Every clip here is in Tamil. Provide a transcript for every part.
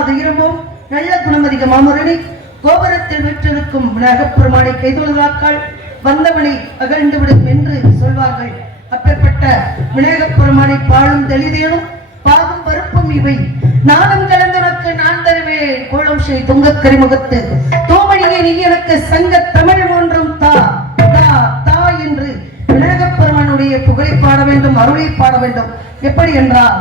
துயரமும் நல்ல குணமதிக மாமுரணி கோபுரத்தில் விற்றிருக்கும் விநாயகப்பெருமானை கைதொழுதாக்கால் வந்தவனை அகழ்ந்துவிடும் என்று சொல்வார்கள். அப்பேற்பட்ட விநாயகப்பெருமானை பாழும் தெளிதேனும் பாகும் பருப்பும் இவை நானும் கலந்தவனுக்கு நான் தருவேன் கோலம் செய் துங்க கரிமுகத்து தோமணியை நீ எனக்கு சங்க தமிழ் ஒன்றும் தா தா தா என்று விநாயகப்பெருமானுடைய புகழை பாட வேண்டும், அருளை பாட வேண்டும். எப்படி என்றால்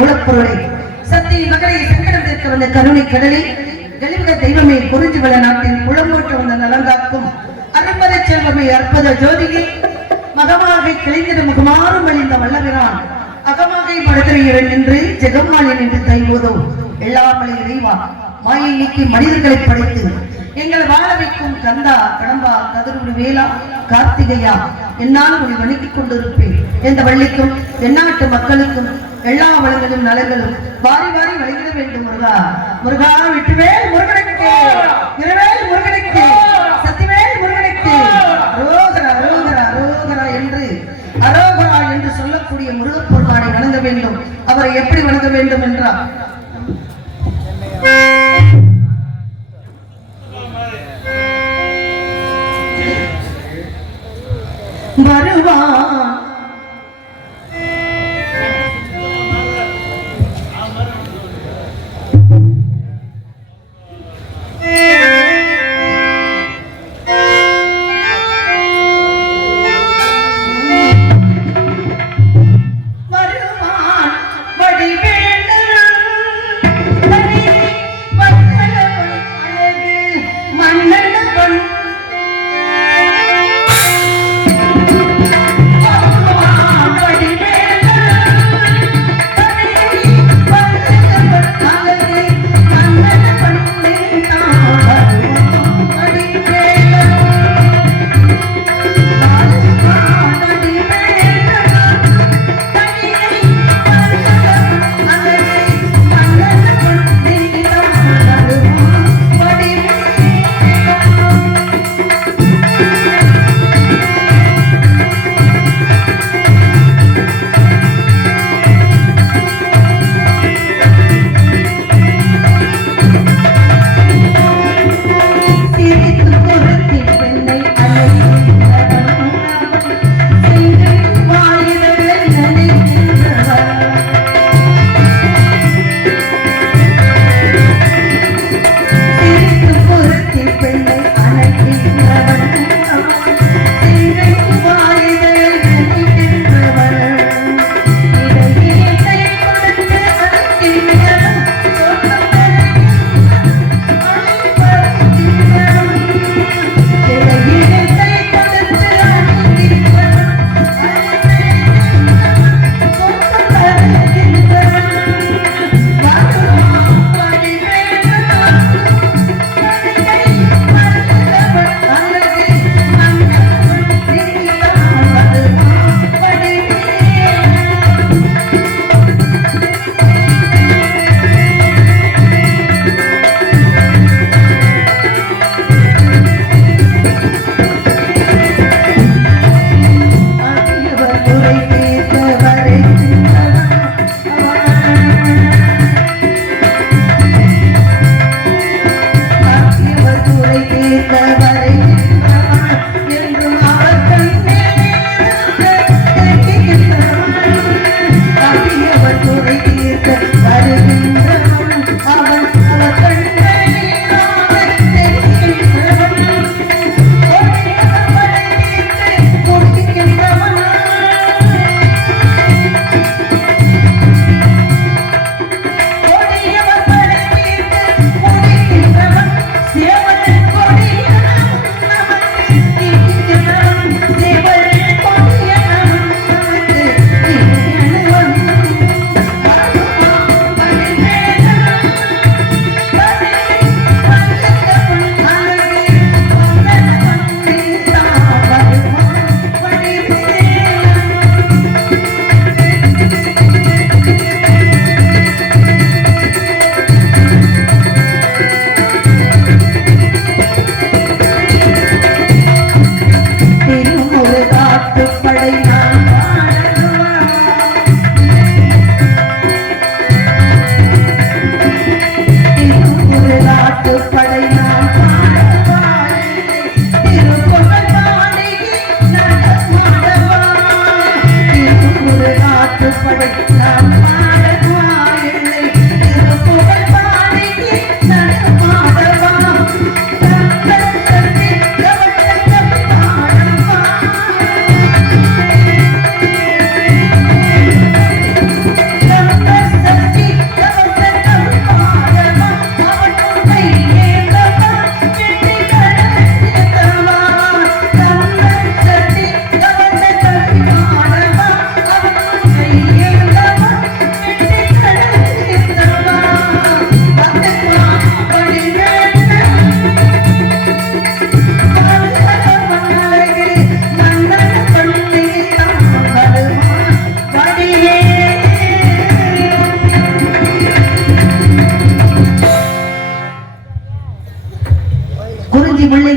மூலப்பொருளை சக்தி மகளை சங்கடத்திற்கு வந்த கருணை கடலை கலிமுக தெய்வமே குறிஞ்சிவள நாட்டின் புலம்போட்டு வந்த நலங்காக்கும் அரும்பத செல்வமே அற்புத ஜோதிகை மகமாக கிளைந்திட முகமாறும் வழிந்த வல்லவிரான் அகமாகை மடுத்துறையுடன் நின்று ஜெகம்மாளி நின்று தைபோதோ எல்லாமலை இறைவா மாயை நீக்கி மனிதர்களை படைத்து எங்களை வாழ வைக்கும் கந்தா, கடம்பா, கதிரொலி வேளா, கார்த்திகையா, என்னாலும் உன்னை வணங்கிக் கொண்டிருப்பேன். எந்த வள்ளிக்கும் எந்நாட்டு மக்களுக்கும் எல்லா வளங்களும் நலங்களும் வாரி வாரி வழங்கிட வேண்டும். முருகா முருகா, விட்டுவேல் முருகனுக்கு, இருவேல் முருகனுக்கு, சத்திவேல் முருகனுக்கு, அரோகரா அரோகரா அரோகரா என்று அரோகரா என்று சொல்லக்கூடிய முருகப்பெருமானை வணங்க வேண்டும். அவரை எப்படி வணங்க வேண்டும் என்றால், வருவான் மன்னன்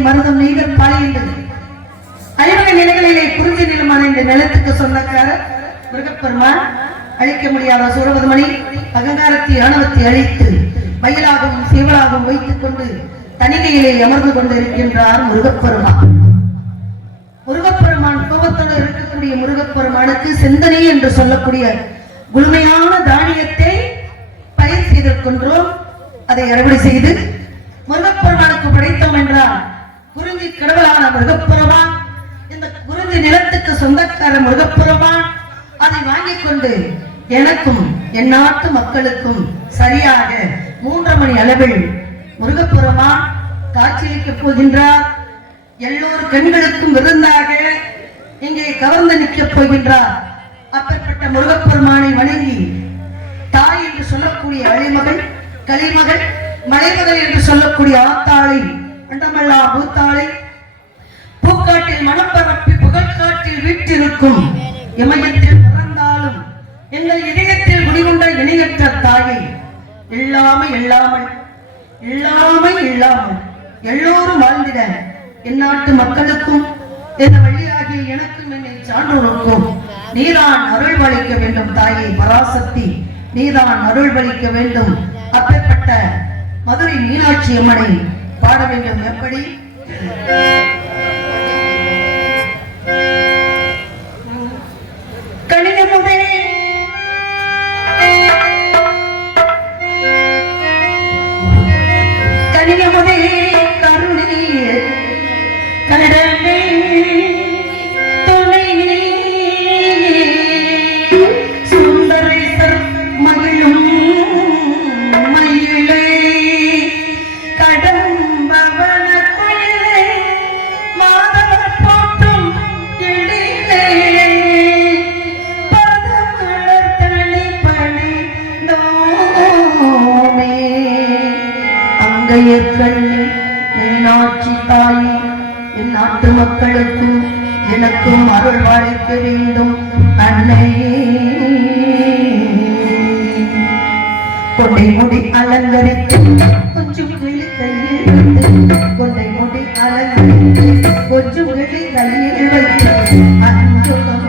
மருதம் நெய்தல் பாலியல் ஐவகை நிலைகளிலே குறிஞ்சி நிலமான இந்த நிலத்துக்கு சொந்தக்காரர் முருகப்பெருமான். அழிக்க முடியாத சூரபதமணி அகங்காரத்தை ஆணவத்தை அழித்து மயிலாகவும் சேவலாகவும் வைத்துக் கொண்டு தனிகையிலே அமர்ந்து கொண்டிருக்கின்றார் முருகப்பெருமான். முருகப்பெருமான் கோபத்தோடு இருக்கக்கூடிய முருகப்பெருமானுக்கு சிந்தனை என்று சொல்லக்கூடிய முழுமையான தானியத்தை பயிர் செய்திருக்கின்றோம். அதை அறுவடை செய்து முருகப்பெருமானுக்கு படைத்தோம் என்றால் குறிஞ்சி கடவுளான முருகப்பெருமான், இந்த குறிஞ்சி நிலத்துக்கு சொந்தக்கார முருகப்பெருமான் அதை வாங்கிக் கொண்டு எனக்கும் என் நாட்டு மக்களுக்கும் சரியாக 3 மணி அளவில் முருகப்பெருமான் காட்சியளிக்கப் போகின்றார். எல்லோரு கண்களுக்கும் விருந்தாக இங்கே கவர்ந்து நிற்கப் போகின்றார். அப்பேற்பட்ட முருகப்பெருமானை வணங்கி தாய் என்று சொல்லக்கூடிய அழிமகள், கலிமகள், மலைமகள் என்று சொல்லக்கூடிய ஆத்தாளை, அண்டமல்லா பூத்தாளை, பூக்காட்டில் மனம் பரப்பி புகழ்காட்டில் வீட்டிருக்கும் இமயத்தில் பிறந்தாலும் எங்கள் இதயத்தில் குடிகொண்ட இணையற்ற தாயை இல்லாமல் எல்லோரும் வாழ்ந்திட என் நாட்டு மக்களுக்கும் என் வழியாகிய எனக்கும் என்னை சான்றோருக்கும் நீதான் அருள்வளிக்க வேண்டும். தாயை பராசக்தி, நீதான் அருள்வளிக்க வேண்டும். அப்பேற்பட்ட மதுரை மீனாட்சி அம்மனை பாட வேண்டும். எப்படி? கணியமுதே கணியமுதே கருணையே கடலே துணை சுந்தரேசர் மகிழும் மயிலே கடம்பவன குயிலே மாதவர் போற்றும் எழிலே பதமலர் தனி பணிந்தோமே அங்கையற்கண்ணி மீனாட்சி தாயே என் நாட்டு மக்களுக்கும் எனக்கும் அருள் வாழிக்க வேண்டும். அன்னையே கொண்டை முடி அலங்கரித்து கொஞ்சம் கிளி கையில் வைத்து, கொண்டை முடி அலங்கரித்து கொஞ்சம் கிளி கையில் வைத்து அஞ்சுகம்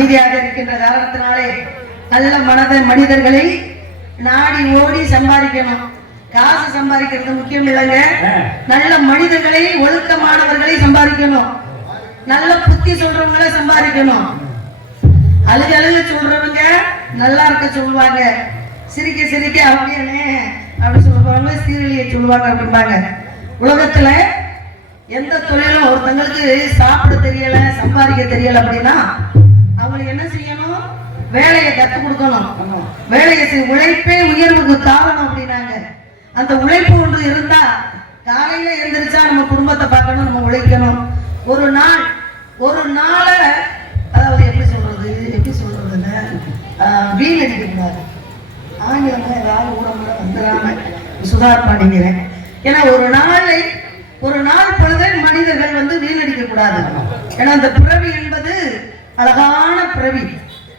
அமைதியாக இருக்கின்ற காரணத்தினாலே நல்ல மனிதர்களை நாடி ஓடி சம்பாதிக்கணும். காசு சம்பாதிக்கிறது முக்கியம் இல்லைங்க. நல்ல மனிதர்களை, ஒழுக்கமானவர்களை சம்பாதிக்கணும். நல்ல புத்தி சொல்றவங்களை சம்பாதிக்கணும். அழுக சொல்றவங்க நல்லா இருக்க சொல்லுவாங்க, சிரிக்க சிரிக்க அப்படியே அப்படி சொல்லுவாங்க, சீரழிய சொல்லுவாங்க அப்படிம்பாங்க. உலகத்துல எந்த தொழிலும் ஒருத்தங்களுக்கு சாப்பிட தெரியல, சம்பாதிக்க தெரியல அப்படின்னா அவங்களுக்கு என்ன செய்யணும்? வேலையை கற்றுக் கொடுக்கணும். வேலையை உழைப்பே உயர்வுக்கு காரணம் அப்படின்னாங்க. அந்த உழைப்பு ஒன்று இருந்தா காலையில எழுந்திரிச்சா நம்ம குடும்பத்தை பார்க்கணும், நம்ம உழைக்கணும். ஒரு நாளை அதாவது எப்படி சொல்றதுன்னு வீல் அடிக்கக்கூடாது. ஆங்கிலம் ஏதாவது ஊடகங்கள வந்துடாம சுதார் பண்ணிக்கிறேன். ஏன்னா ஒரு நாள் பொழுது மனிதர்கள் வீணடிக்க கூடாது. ஏன்னா அந்த பிறவி என்பது அழகான பிறவி.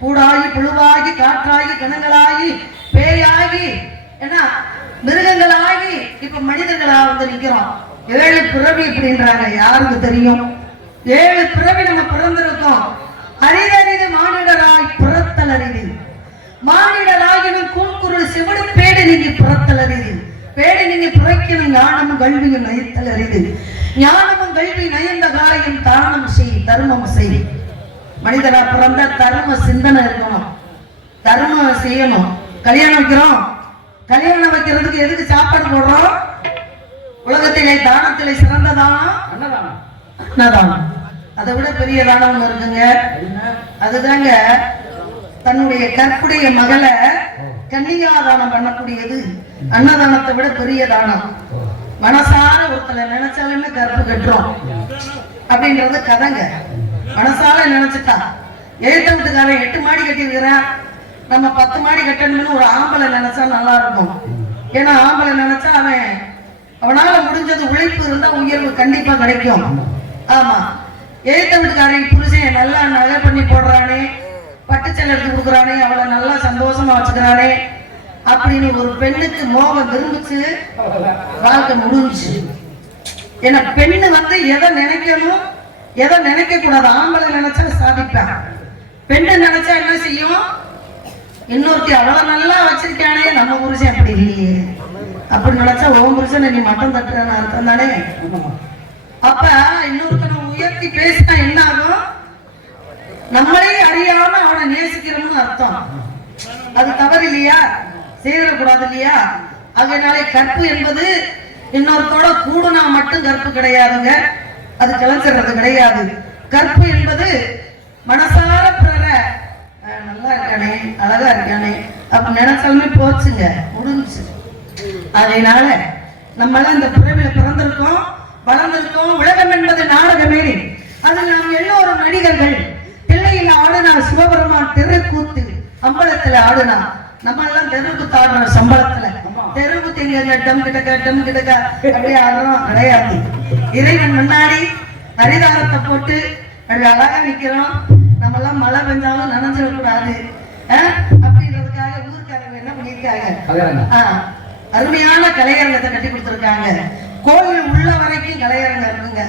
கூடாகி புழுவாகி காற்றாகி கணங்களாகி பேயாகி ஏன்னா மிருகங்களாகி இப்ப மனிதர்களா நிக்கிறோம். 7 பிறவி அப்படின்றாங்க. யாருக்கு தெரியும்? 7 பிறவி நம்ம பிறந்திருக்கோம். அரிதறிது மானிடராய் பிறத்தல் அரிது. மானிடராகினும் கூன்குருள் செவிடு பேடு நீங்கி பிறத்தல் அரிது. பேடு நீங்கி பிறக்கணும் ஞானமும் கல்வியும் நயத்தல் அரிது. ஞானமும் கல்வி நயந்த காலையும் தானம் செய் தர்மம் செய். மனிதனா பிறந்த தர்ம சிந்தனை இருக்கணும், தர்மம் செய்யணும். கல்யாணம் வைக்கிறோம், கல்யாணம் வைக்கிறதுக்கு எதுக்கு சாப்பாடு போடுறோம்? உலகத்திலே தானத்திலே சிறந்த தானம் அன்னதானம். அதை விட பெரிய தானம் ஒண்ணு இருக்குங்க. அதுதாங்க தன்னுடைய கற்புடைய மகளை கன்னியாதானம் பண்ணக்கூடியது. அன்னதானத்தை விட பெரிய தானம். மனசார ஒருத்தரை நினைச்சாலுமே கற்பு கட்டுறோம் அப்படின்றது கதைங்க. மனசால நினைச்சுட்டா எழுத்த வீட்டுக்காரன் 8 மாடி கட்டியிருக்கிறான், நம்ம 10 மாடி கட்டணும்னு ஒரு ஆம்பளை நினைச்சா நல்லா இருக்கும். ஏன்னா ஆம்பளை நினைச்சா அவனால முடிஞ்சது உழைப்பு இருந்தா உயர்வு கண்டிப்பா கிடைக்கும். ஆமா, எழுத்த வீட்டுக்காரன் புருஷன் நல்லா நகை பண்ணி போடுறானே, பட்டுச்சல் எடுத்து கொடுக்குறானே, அவளை நல்லா சந்தோஷமா வச்சுக்கிறானே அப்படின்னு ஒரு பெண்ணுக்கு மோகம் விரும்பிச்சு வாழ்க்கை முடிஞ்சு. ஏன்னா பெண்ணு எதை நினைக்கணும், எதை நினைக்க கூடாது. ஆம்பளை நினைச்சா சாதிப்பான், பெண்ணு நினைச்சா என்ன செய்யும்? இன்னொருத்தி அவ்வளவு நல்லா வச்சிருக்கானே, நம்ம புருஷன் அப்படி இல்லையே அப்படி நினைச்சா ஓம் புருஷன் நீ மட்டம் தட்டுறான்னு அர்த்தம் தானே. அப்ப இன்னொருத்தனை உயர்த்தி பேசினா என்ன ஆகும்? நம்மளே அறியாம அவனை நேசிக்கிறோம்னு அர்த்தம். அது தவறு இல்லையா? செய்திடக்கூடாது இல்லையா? அதனாலே கற்பு என்பது இன்னொருத்தோட கூடுனா மட்டும் கற்பு கிடையாதுங்க, அது கிளச்சிடுறது கிடையாது. கற்பு என்பது மனசார பிறர நல்லா இருக்கானே, அழகா இருக்கானே அப்ப நினைச்சாலுமே போச்சுங்க, முடிஞ்சு. அதனால நம்மளாம் இந்த பிறவில பிறந்திருக்கோம், வளர்ந்திருக்கோம். உலகம் என்பது நாடக மேடை. அதில் நாம் எல்லோரும் நடிகர்கள். பிள்ளையில் ஆடுனா சிவபெருமான் தெருக்கூத்து அம்பலத்துல ஆடுனா, நம்ம எல்லாம் தெருக்கூத்து ஆடுறோம் சம்பளத்துல. தெருக்கூத்து எங்க டம் கிட்டக்க அப்படியே ஆடுறோம் கிடையாது. இறைவன் முன்னாடி அரிதாரத்தை போட்டு அப்படி அழகா நிக்கிறோம். நம்ம எல்லாம் மழை பெஞ்சாலும் நனைஞ்சிடக்கூடாது அப்படின்றதுக்காக ஊருக்காரங்க என்ன பண்ணிருக்காங்க? அருமையான கலையரங்கத்தை கட்டி கொடுத்துருக்காங்க. கோயில் உள்ள வரைக்கும் கலையரங்க இருக்குங்க.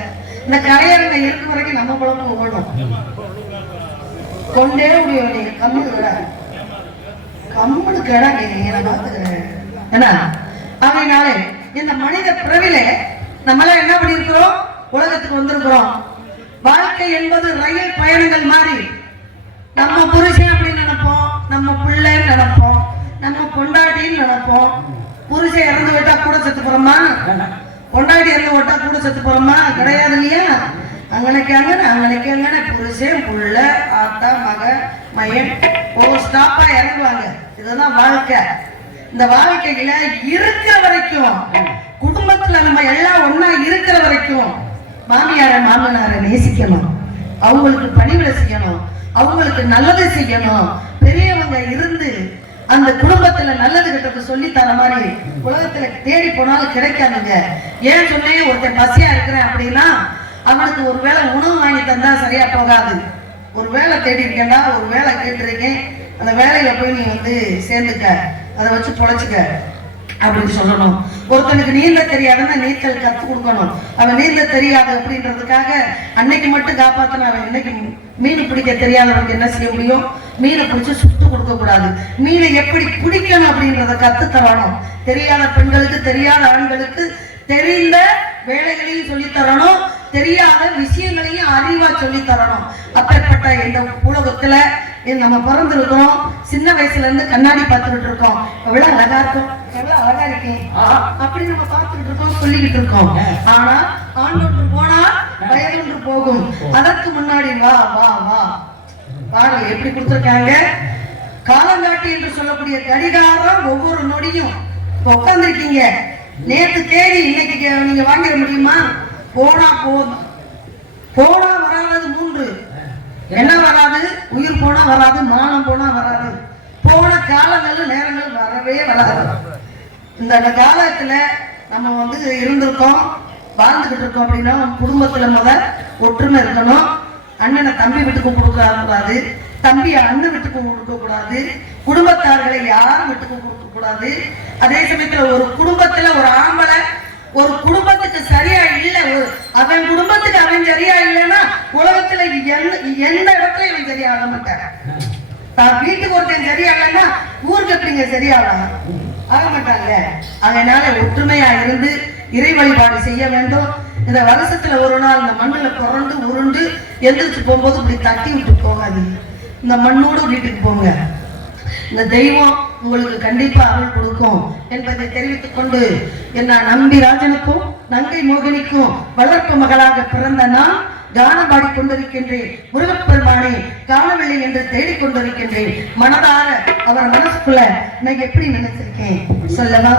இந்த கலையரங்க இருக்கும் வரைக்கும் நம்ம குழம்பு ஓடும். கொண்டே முடியும். கம்முனு கடை பாத்துக்கிறேன். என்ன அதனால இந்த மனித பிறவில நம்மளாம் என்ன பண்ணிருக்கிறோம்? உலகத்துக்கு வந்திருக்கிறோம். வாழ்க்கை என்பது ரயில் பயணங்கள் மாதிரி. நம்ம புருஷன் அப்படின்னு நினைப்போம், நம்ம பிள்ளைன்னு நினைப்போம், நம்ம பொண்டாட்டின்னு நினைப்போம். புருஷன் இறந்து விட்டா கூட செத்து போறோமா? பொண்டாட்டி இறந்து விட்டா கூட செத்து போறோமா? கிடையாது இல்லையா? அங்கனைக்காங்க புருஷன் புள்ள ஆத்தா மக மயன் ஒவ்வொரு ஸ்டாப்பா இறங்குவாங்க. இதுதான் வாழ்க்கை. இந்த வாழ்க்கையில இருக்கிற வரைக்கும், குடும்பத்துல நம்ம எல்லாம் ஒன்னா இருக்கிற வரைக்கும் மாமியார மாமனாரை நேசிக்கணும், அவங்களுக்கு பணிவிடை செய்யணும், அவங்களுக்கு நல்லது செய்யணும். பெரியவங்க இருந்து அந்த குடும்பத்துல நல்லது கெட்டது சொல்லி தர மாதிரி உலகத்துல தேடி போனாலும் கிடைக்காதுங்க. ஏன் சொன்னேன்? ஒருத்தன் பசியா இருக்கிறேன் அப்படின்னா அவனுக்கு ஒரு வேளை உணவு வாங்கி தந்தா சரியா போகாது. ஒரு வேலை தேடி இருக்கேன்டா, ஒரு வேலை கேட்டிருக்கேன், அந்த வேலையில போய் நீ சேர்ந்துக்க, அதை வச்சு பொழைச்சுக்க அப்படின்னு சொல்லணும். ஒருத்தனுக்கு நீந்த தெரியாதுன்னா நீச்சல் கற்றுக் கொடுக்கணும். அவன் நீந்த தெரியாது அப்படின்றதுக்காக அன்னைக்கு மட்டும் காப்பாத்தின அவன் இன்னைக்கு மீன் பிடிக்க தெரியாதவங்க என்ன செய்ய முடியும்? மீனை பிடிச்சி சுட்டு கொடுக்க கூடாது. மீனை எப்படி பிடிக்கணும் அப்படின்றத கத்து தரணும். தெரியாத பெண்களுக்கு, தெரியாத ஆண்களுக்கு தெரிந்த வேலைகளையும் சொல்லி தரணும், தெரியாத விஷயங்களையும் அறிவா சொல்லி தரணும். அப்பேற்பட்ட இந்த உலகத்துல நம்ம பிறந்திருக்கோம். சின்ன வயசுல இருந்து கண்ணாடி பார்த்துக்கிட்டு இருக்கோம். எவ்வளவு அழகா இருக்கும், எவ்வளவு அழகா இருக்கேன் அப்படி நம்ம பார்த்துக்கிட்டு இருக்கோம், சொல்லிக்கிட்டு இருக்கோம். ஆனா ஆண்டொன்று போனா வயதொன்று போகும். அதற்கு முன்னாடி வா வா வா பாருங்க எப்படி கொடுத்துருக்காங்க. காலங்காட்டி என்று சொல்லக்கூடிய கடிகாரம் ஒவ்வொரு நொடியும் உட்காந்துருக்கீங்க. நேற்று தேதி இன்னைக்கு நீங்க வாங்கிட முடியுமா? போனா போதும். போனா வராது 3 என்ன வராது? உயிர் போனா வராது, மானம் போனா வராது. போன காலங்கள் நேரங்கள் வரவே வராது. இந்த காலத்துல நம்ம இருந்திருக்கோம், வாழ்ந்துகிட்டு இருக்கோம் அப்படின்னா குடும்பத்துல ஒற்றுமை இருக்கணும். அண்ணனை தம்பி வீட்டுக்கு கொடுக்க கூடாது, தம்பியை அண்ணன் வீட்டுக்கு கொடுக்க கூடாது, குடும்பத்தார்களை யாரும் வீட்டுக்கு கொடுக்க கூடாது. அதே சமயத்துல ஒரு குடும்பத்துல ஒரு ஆம்பளை ஒரு குடும்பத்துக்கு சரியா இல்ல, அவன் குடும்பத்துக்கு அவன் சரியா இல்லைன்னா உலகத்துல எந்த இடத்துல இவன் சரியாக மாட்டாங்க. தான் வீட்டுக்கு ஒருத்தன் சரியாகலன்னா ஊருக்கு எப்படிங்க சரியாகலாம்? ஆக மாட்டாங்க. அதனால ஒற்றுமையா இருந்து இறை வழிபாடு செய்ய வேண்டும். இந்த வருஷத்துல ஒரு நாள் இந்த மண்ணுல புரண்டு உருண்டு எந்திரிச்சு போகும்போது இப்படி தட்டி விட்டு போகாது. இந்த மண்ணோடு வீட்டுக்கு போங்க. இந்த தெய்வம் உங்களுக்கு கண்டிப்பா அருள் கொடுக்கும் என்பதை தெரிவித்துக் கொண்டு என்ன நம்பி ராஜனுக்கும் நங்கை மோகினிக்கும் வளர்ப்பு மகளாக பிறந்த நான் கானம் பாடிக்கொண்டிருக்கின்றேன். முருகப்பெருமானை காணவில்லை என்று தேடிக்கொண்டிருக்கின்றேன். மனதார அவர் மனசுக்குள்ள நான் எப்படி நினைச்சிருக்கேன் சொல்லவா?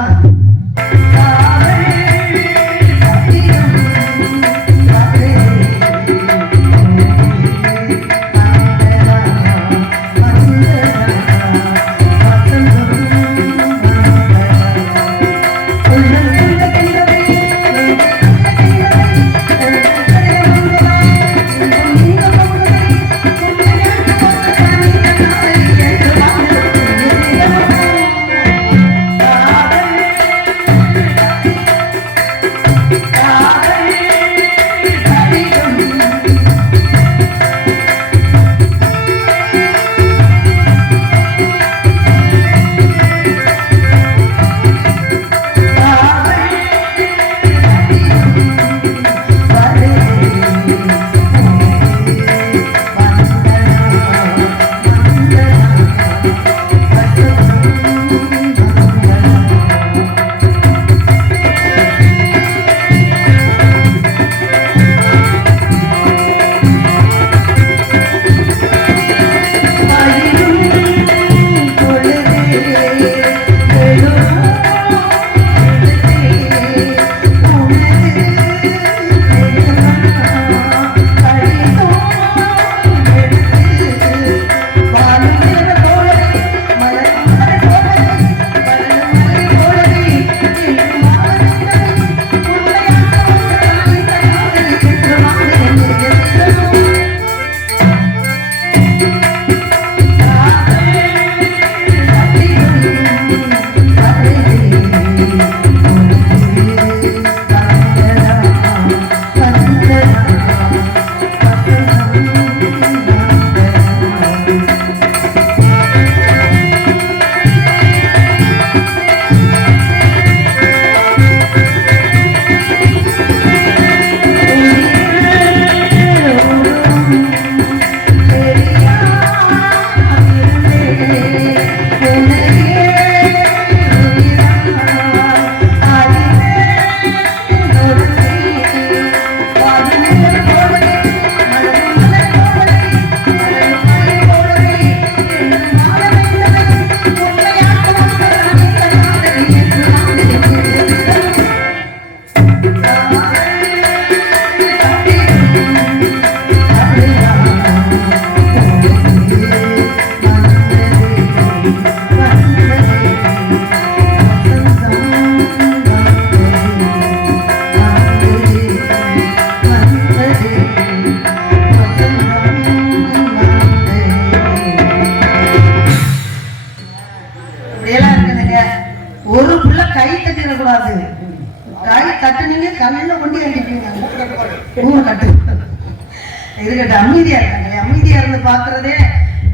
இருக்கட்டும், அமைதியா இருக்காங்க. அமைதியா இருந்து பாக்குறதே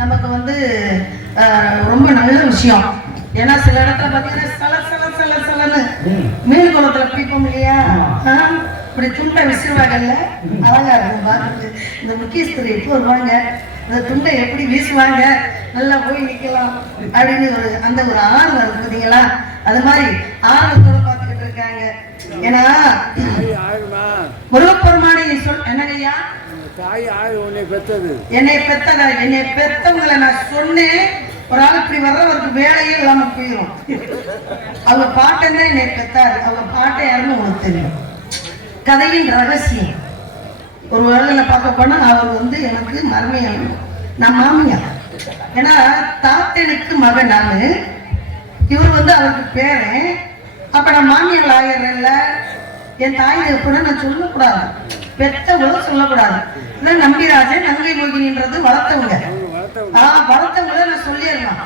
நமக்கு வந்து ரொம்ப நல்ல விஷயம். ஏன்னா சில இடத்துல பாத்தீங்கன்னா சல சல சல சலன்னு மீன் குளத்துல பிடிப்போம் இல்லையா, இப்படி துண்டை விசிறுவாங்கல்ல, அழகா இருக்கும் பாக்குறது. இந்த முக்கியஸ்தர் எப்போ வருவாங்க, இந்த துண்டை எப்படி வீசுவாங்க, நல்லா போய் நிக்கலாம் அப்படின்னு அந்த ஒரு ஆர்வம் இருக்கு பார்த்தீங்களா. அது மாதிரி ஆர்வத்தோட பார்த்துக்கிட்டு இருக்காங்க. ஏன்னா முருகப்பெருமானை சொல் என்னங்கய்யா, என்னை பெத்ததா, என்னை பெத்தவங்களை நான் சொன்னேன். ஒரு ஆள் இப்படி வர்றவருக்கு வேலையே இல்லாம போயிடும். அவங்க பாட்டன் தான் என்னை பெத்தாரு. அவங்க பாட்டை யாருன்னு உங்களுக்கு தெரியும். கதையின் ரகசியம். ஒரு வேலையில பார்க்க போனா அவர் வந்து எனக்கு மருமையான நான் மாமியார். ஏன்னா தாத்தனுக்கு மகன் நானு, இவர் வந்து அவருக்கு பேரன். அப்ப நான் மாமியார் ஆகிறேன்ல, என் தாய் கூட நான் சொல்லக்கூடாது, பெத்தவங்களும் சொல்லக்கூடாது. நம்பிராஜன் நங்கை மோகினின்றது வளர்த்தவங்க, வளர்த்தவங்கள நான் சொல்லிடலாம்.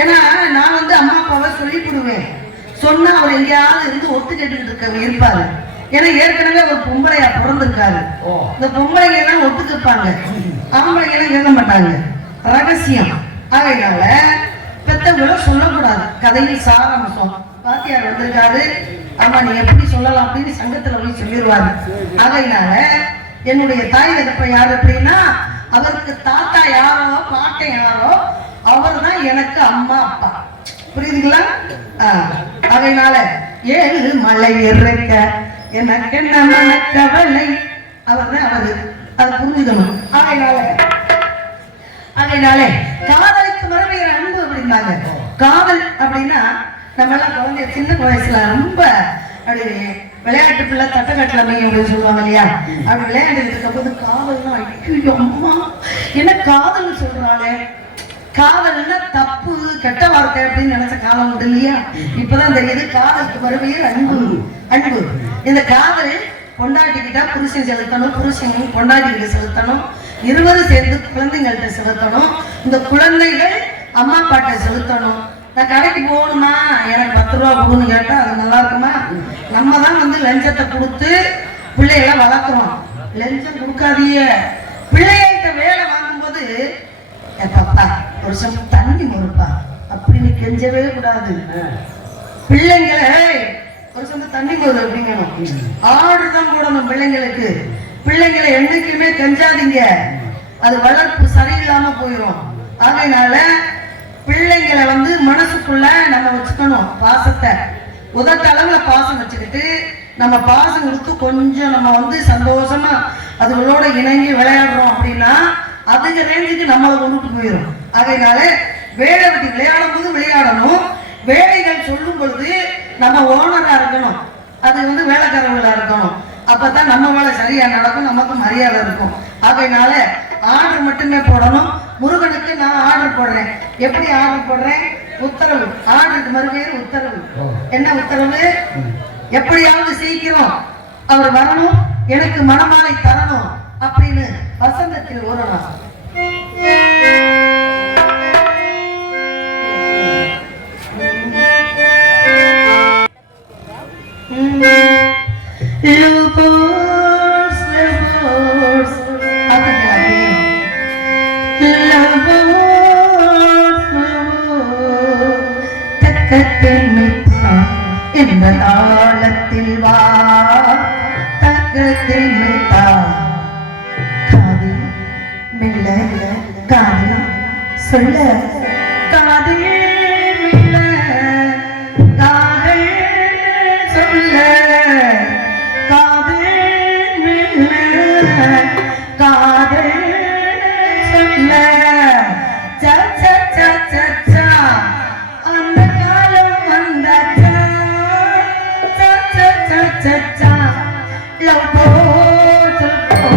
ஏன்னா நான் வந்து அம்மா அப்பாவை சொல்லிவிடுவேன். சொன்னா அவர் எங்கேயாவது இருந்து ஒத்து கேட்டுக்கிட்டு இருப்பாரு. ஏன்னா ஏற்கனவே ஒரு பொம்பளையா பிறந்திருக்காரு. இந்த பொம்பளைங்க எல்லாம் ஒத்துக்குப்பாங்க, ஆம்பளைங்க எல்லாம் கேட்க மாட்டாங்க. ரகசியம். ஆகையினால பெத்தவங்கள சொல்லக்கூடாது. கதையில் சாராம்சம். பாத்தியார் வந்திருக்காரு, ஆமா நீ எப்படி சொல்லலாம் அப்படின்னு சங்கத்துல போய் சொல்லிடுவாரு. ஆகையினால என்னுடைய தாய் தகப்ப யாரு அப்படின்னா, அவருக்கு தாத்தா யாரோ பாட்டன் யாரோ அவர் தான் எனக்கு அம்மா அப்பா. புரியுதுங்களா? அதனால ஏழு மலை இறக்க எனக்கு என்ன மனக்கவலை, அவர் தான் அவரு. அதை புரிஞ்சுக்கணும். அதனால காதலுக்கு மறுபடிய அன்பு அப்படின்னாங்க. காதல் அப்படின்னா நம்ம எல்லாம் குழந்தைய சின்ன வயசுல ரொம்ப அப்படி விளையாட்டு பிள்ளை தட்டக்கட்டல அப்படின்னு சொல்லுவாங்க இல்லையா, அப்படி விளையாண்டு இருக்கும் போது காதல்னா ஐயோ அம்மா என்ன காதல் சொல்றாளே, காதல்னா தப்பு கெட்ட வார்த்தை அப்படின்னு நினைச்ச காலம் உண்டு இல்லையா. இப்பதான் தெரியுது காதலுக்கு மறுபடியும் அன்பு. அன்பு இந்த காதல் கொண்டாடிக்கிட்டா புருஷன் செலுத்தணும், புருஷன் கொண்டாடிக்கிட்டு செலுத்தணும், இருவரும் சேர்ந்து குழந்தைங்கள்ட்ட செலுத்தணும். இந்த குழந்தைகள் அம்மா அப்பாட்ட செலுத்தணும். நான் கடைக்கு போகணுமா, எனக்கு 10 ரூபா கொடுன்னு கேட்டா அது நல்லா இருக்குமா? நம்ம தான் வந்து லஞ்சத்தை கொடுத்து பிள்ளைகளை வளர்க்குறோம். லஞ்சம் கொடுக்காதீங்க. பிள்ளைகிட்ட வேலை வாங்கும்போது பாப்பா ஒரு சமயம் தண்ணி மறுப்பா அப்படின்னு கெஞ்சவே கூடாது. பிள்ளைங்களை ஒரு சமயம் தண்ணி மறு அப்படிங்கணும். ஆர்டர் தான் போடணும் பிள்ளைங்களுக்கு. பிள்ளைங்களை என்னைக்குமே கெஞ்சாதீங்க, அது வளர்ப்பு சரியில்லாம போயிடும். அதனால பிள்ளைங்களை வந்து மனசுக்குள்ள நம்ம வச்சுக்கணும் பாசத்தை. உதட்ட அளவுல பாசம் வச்சுக்கிட்டு நம்ம பாசம் கொடுத்து கொஞ்சம் நம்ம வந்து சந்தோஷமா அதுகளோட இணங்கி விளையாடுறோம் அப்படின்னா அதுக்கு ரேஞ்சுக்கு நம்மளை கொண்டுட்டு போயிடும். அதனால வேலை விட்டு விளையாடும் போது விளையாடணும். வேலைகள் சொல்லும் பொழுது நம்ம ஓனரா இருக்கணும், அது வந்து வேலைக்காரங்களா இருக்கணும். அப்பதான் நம்ம வேலை சரியா நடக்கும், நமக்கு மரியாதை இருக்கும். அதனால ஆர்டர் மட்டுமே போடணும். முருகனுக்கு நான் ஆர்டர் போடுறேன். எப்படி ஆர்டர் போடுறேன்? உத்தரவு. ஆர்டருக்கு மறுபடியும் உத்தரவு. என்ன உத்தரவு? எப்படியாவது சீக்கிரம் அவர் வரணும், எனக்கு மனமாலை தரணும் அப்படின்னு வசந்தத்தில் ஓரணும். இந்த தாளத்தில் வா தக்கத்தில் மிட்டா காதில் மெல்ல காதில் சொல்ல காதில் மெல்ல காதல் சொல்ல காதில் மெல்ல காதல் சொல்ல ச ச ச ச ச அந்த காலம் வந்தாச்சா cha lâu po cha po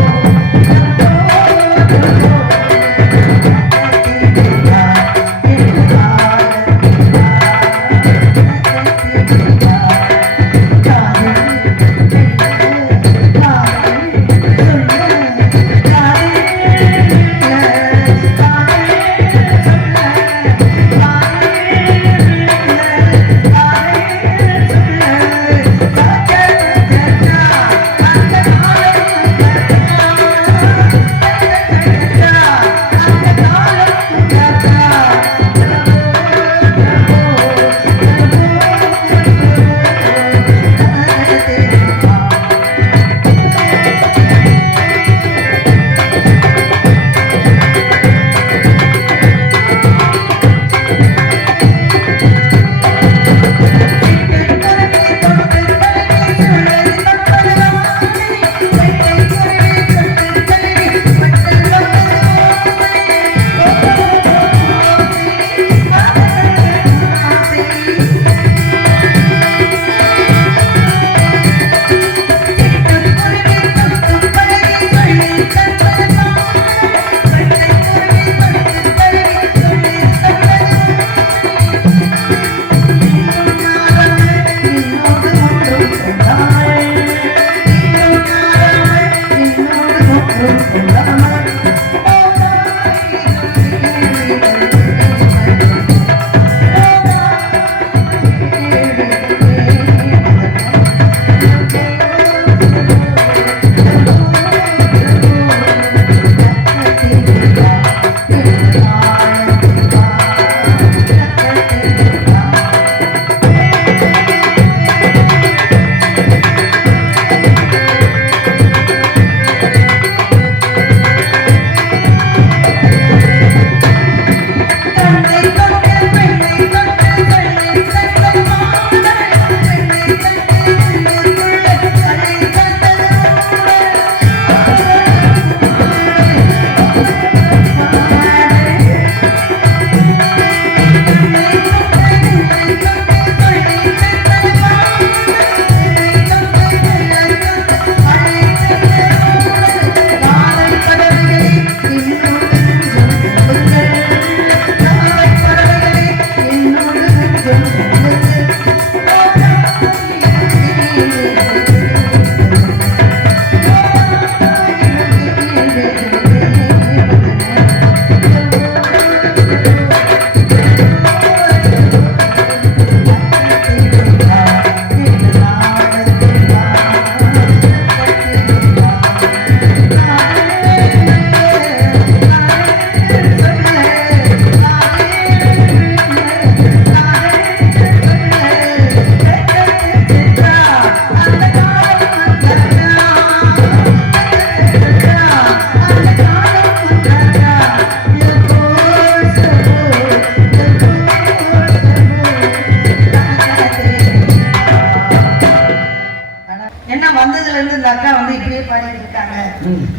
பாடிட்டு இருக்காங்க,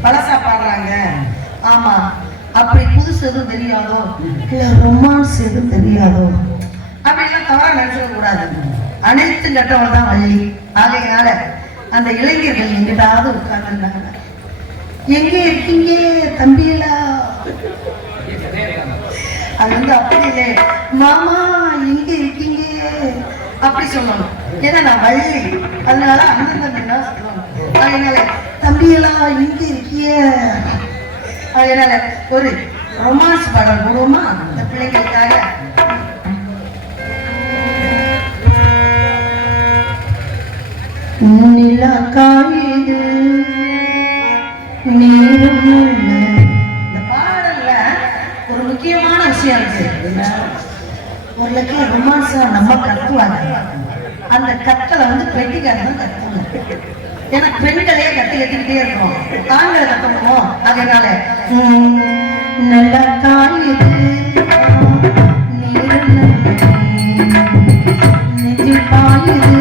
பழசா பாடுறாங்க. ஆமா, அப்படி புதுசு எதுவும் தெரியாதோ இல்ல ரொமான்ஸ் எதுவும் தெரியாதோ அப்படிலாம் தவறா நினைச்சிட கூடாது. அனைத்து கட்டவள் தான் வள்ளி. ஆகையினால அந்த இளைஞர்கள் எங்கிட்டாவது உட்கார்ந்துருந்தாங்க. எங்கே இருக்கீங்க தம்பிகளா? அது வந்து அப்படி இல்லை, மாமா எங்க இருக்கீங்க அப்படி சொல்லணும். ஏன்னா நான் வள்ளி, அதனால அண்ணன் தம்பினா சொல்லணும். அதனால தம்பிகளா எங்க இருக்கிய, அதனால ஒரு ரொமான்ஸ் பாடல் போடுவோமா அந்த பிள்ளைங்களுக்காக? நிலா காயுது நீரும் இந்த பாடல்ல ஒரு முக்கியமான விஷயம் இருக்கு. ஒரு லட்சம் ரொமான்ஸா நம்ம கத்துவாங்க. அந்த கத்தலை வந்து பெட்டிக்காரன் கத்துவாங்க. ஏன்னா பெண்களே கத்துக்கிட்டே இருக்கோம், ஆண்களை கத்தணும். அதனால நல்லா காயுது நீரும் நெஞ்சில் பாயுது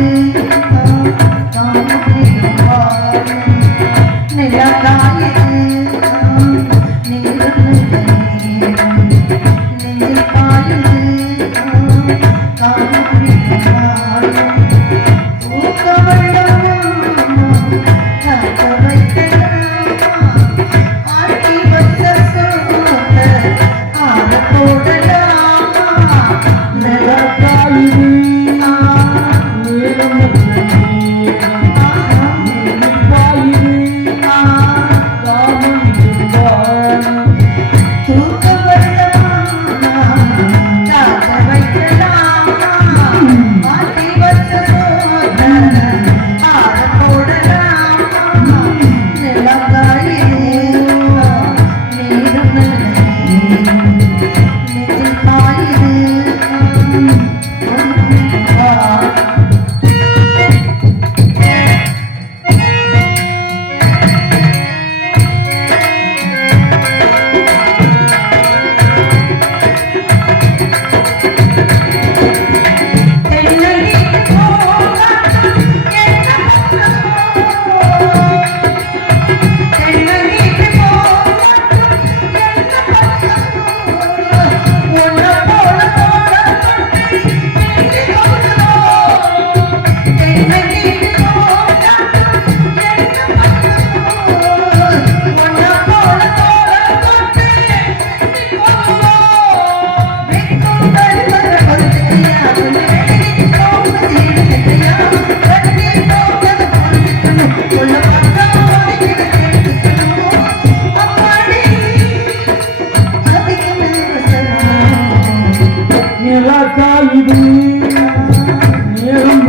நிலா காயுது நீரும்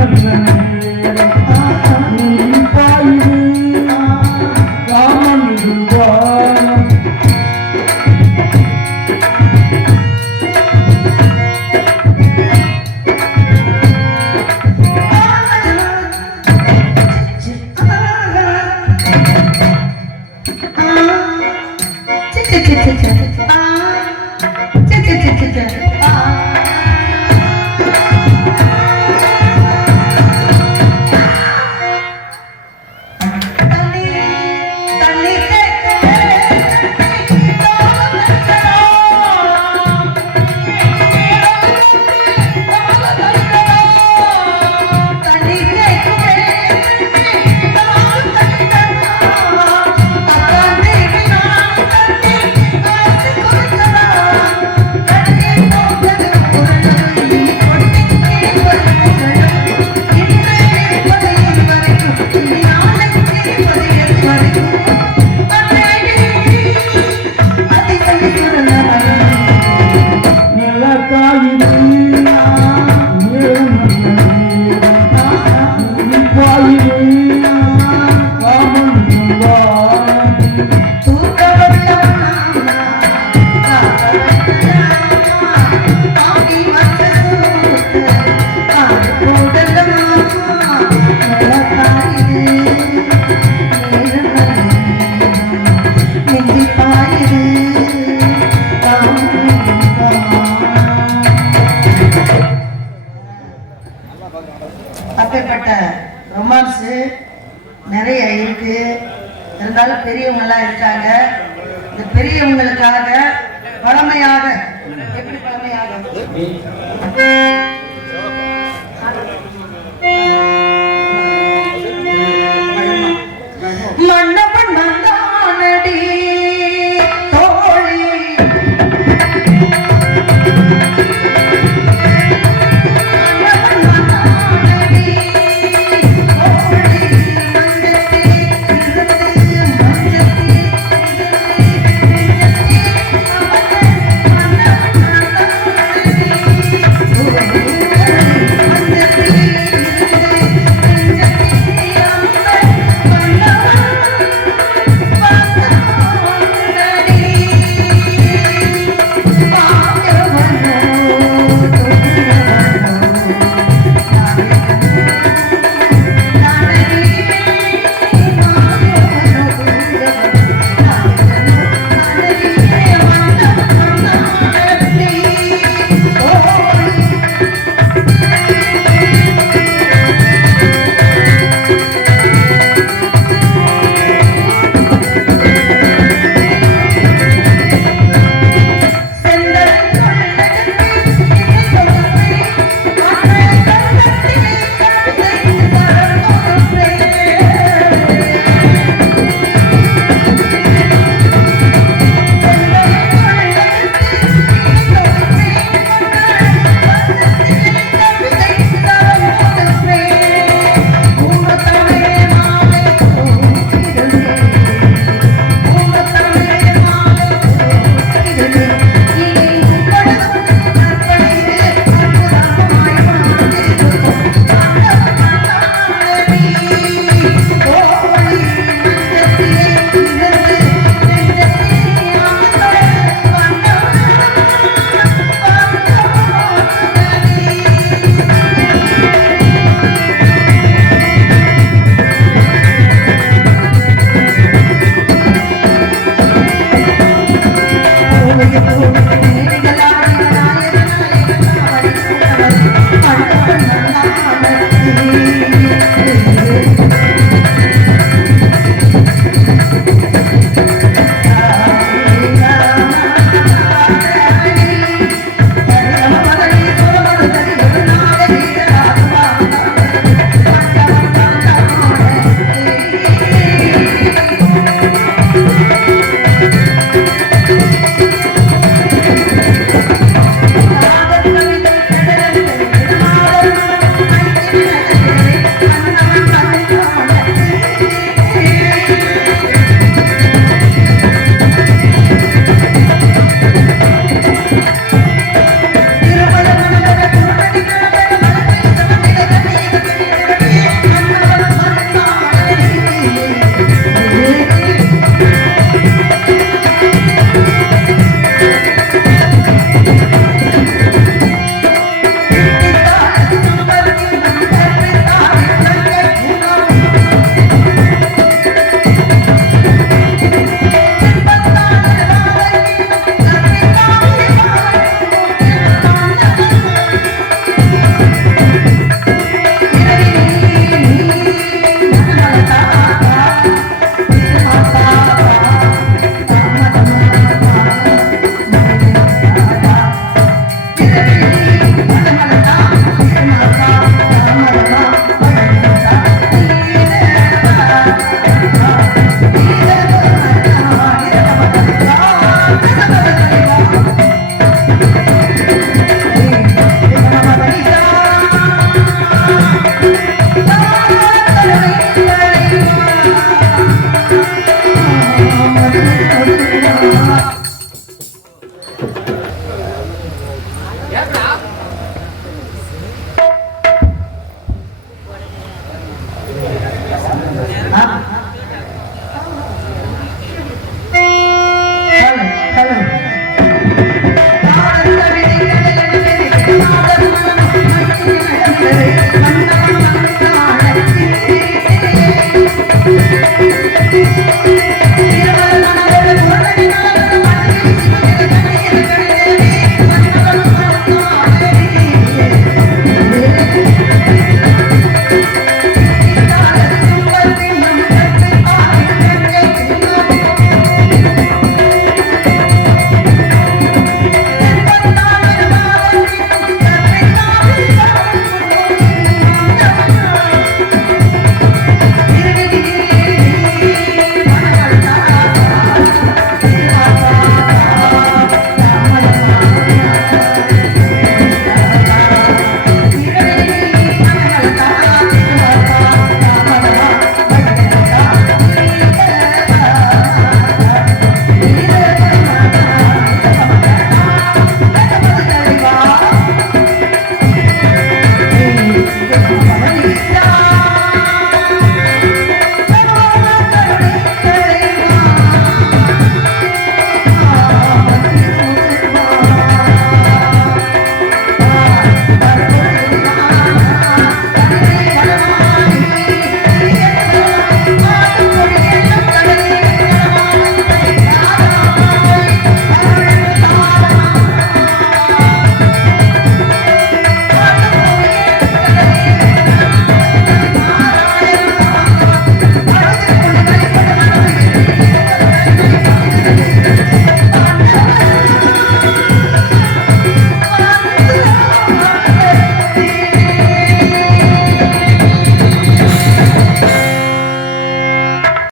நெஞ்சில் பாயுது அப்பேற்பட்ட ரொமான்ஸ் நிறைய இருக்கு. இருந்தாலும் பெரியவங்க எல்லாம் இருக்காங்க. இந்த பெரியவங்களுக்காக பழமையாக எப்படி பழமையாக மன்னவன் வந்தானடி தோழி